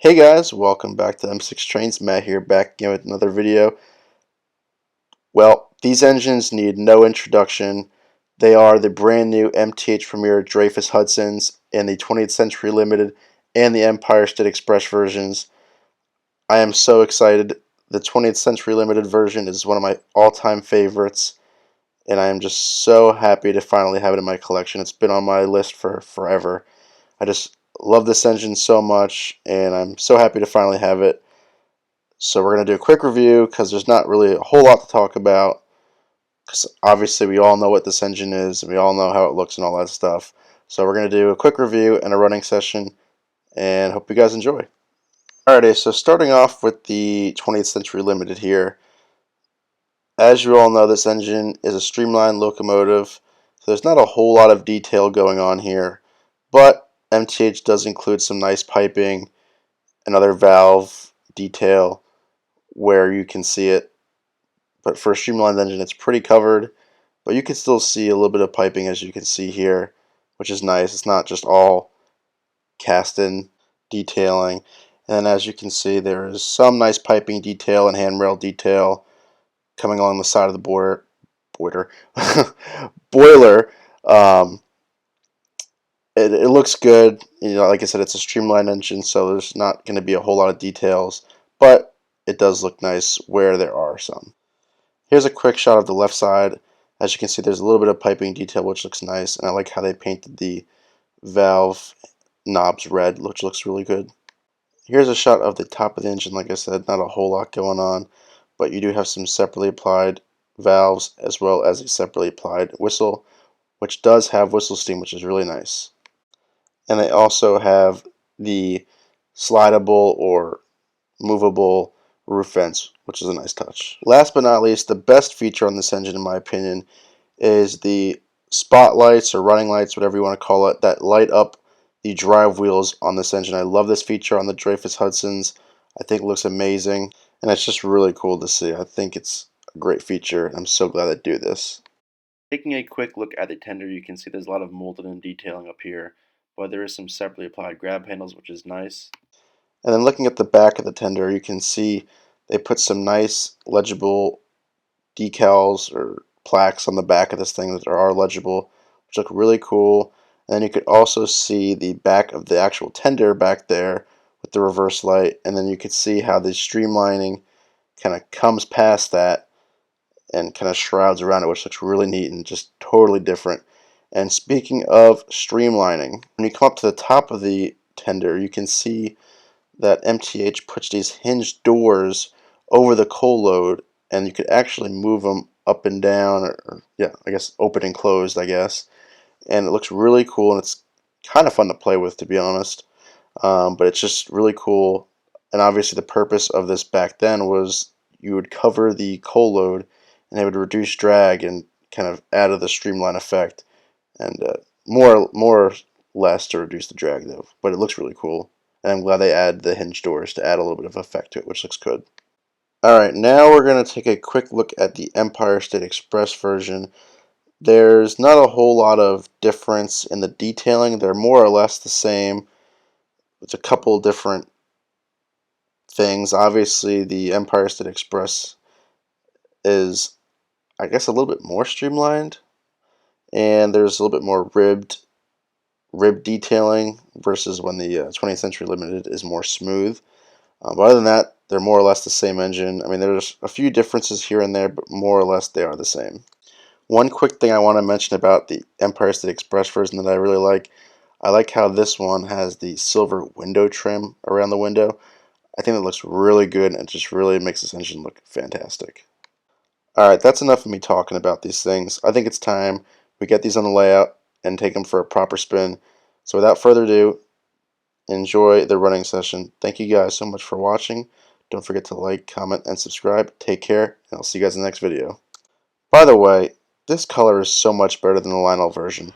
Hey guys, welcome back to M6 Trains. Matt here, back again with another video. Well, these engines need no introduction. They are the brand new MTH Premier Dreyfuss Hudsons in the 20th Century Limited and the Empire State Express versions. I am so excited. The 20th Century Limited version is one of my all-time favorites, and I am just so happy to finally have it in my collection. It's been on my list for forever. I just love this engine so much, and I'm so happy to finally have it. So we're going to do a quick review because there's not really a whole lot to talk about, because obviously we all know what this engine is and we all know how it looks and all that stuff. So we're going to do a quick review and a running session, and hope you guys enjoy. Alrighty, so starting off with the 20th Century Limited here. As you all know, this engine is a streamlined locomotive, so there's not a whole lot of detail going on here, but MTH does include some nice piping and other valve detail where you can see it. But for a streamlined engine, it's pretty covered, but you can still see a little bit of piping, as you can see here, which is nice. It's not just all cast-in detailing. And as you can see, there is some nice piping detail and handrail detail coming along the side of the boiler. Um, it looks good. You know, like I said, it's a streamlined engine, so there's not going to be a whole lot of details, but it does look nice where there are some. Here's a quick shot of the left side. As you can see, there's a little bit of piping detail, which looks nice, and I like how they painted the valve knobs red, which looks really good. Here's a shot of the top of the engine. Like I said, not a whole lot going on, but you do have some separately applied valves as well as a separately applied whistle, which does have whistle steam, which is really nice. And they also have the slidable or movable roof vents, which is a nice touch. Last but not least, the best feature on this engine, in my opinion, is the spotlights or running lights, whatever you want to call it, that light up the drive wheels on this engine. I love this feature on the Dreyfuss Hudsons. I think it looks amazing, and it's just really cool to see. I think it's a great feature, and I'm so glad they do this. Taking a quick look at the tender, you can see there's a lot of molded and detailing up here, but there is some separately applied grab handles, which is nice. And then looking at the back of the tender, you can see they put some nice legible decals or plaques on the back of this thing that are legible, which look really cool. And then you could also see the back of the actual tender back there with the reverse light, and then you could see how the streamlining kind of comes past that and kind of shrouds around it, which looks really neat and just totally different. And speaking of streamlining, when you come up to the top of the tender, you can see that MTH puts these hinged doors over the coal load, and you could actually move them up and down, or yeah, I guess open and closed, I guess. And it looks really cool, and it's kind of fun to play with, to be honest. But it's just really cool. And obviously the purpose of this back then was you would cover the coal load, and it would reduce drag and kind of add to the streamline effect, and more or less to reduce the drag though. But it looks really cool, and I'm glad they add the hinge doors to add a little bit of effect to it, which looks good. Alright, now we're going to take a quick look at the Empire State Express version. There's not a whole lot of difference in the detailing. They're more or less the same. It's a couple different things. Obviously, the Empire State Express is, I guess, a little bit more streamlined, and there's a little bit more rib detailing versus when the 20th Century Limited is more smooth. But other than that, they're more or less the same engine. I mean, there's a few differences here and there, but more or less they are the same. One quick thing I want to mention about the Empire State Express version that I really like, I like how this one has the silver window trim around the window. I think it looks really good, and it just really makes this engine look fantastic. Alright, that's enough of me talking about these things. I think it's time we get these on the layout and take them for a proper spin. So without further ado, enjoy the running session. Thank you guys so much for watching. Don't forget to like, comment, and subscribe. Take care, and I'll see you guys in the next video. By the way, this color is so much better than the Lionel version.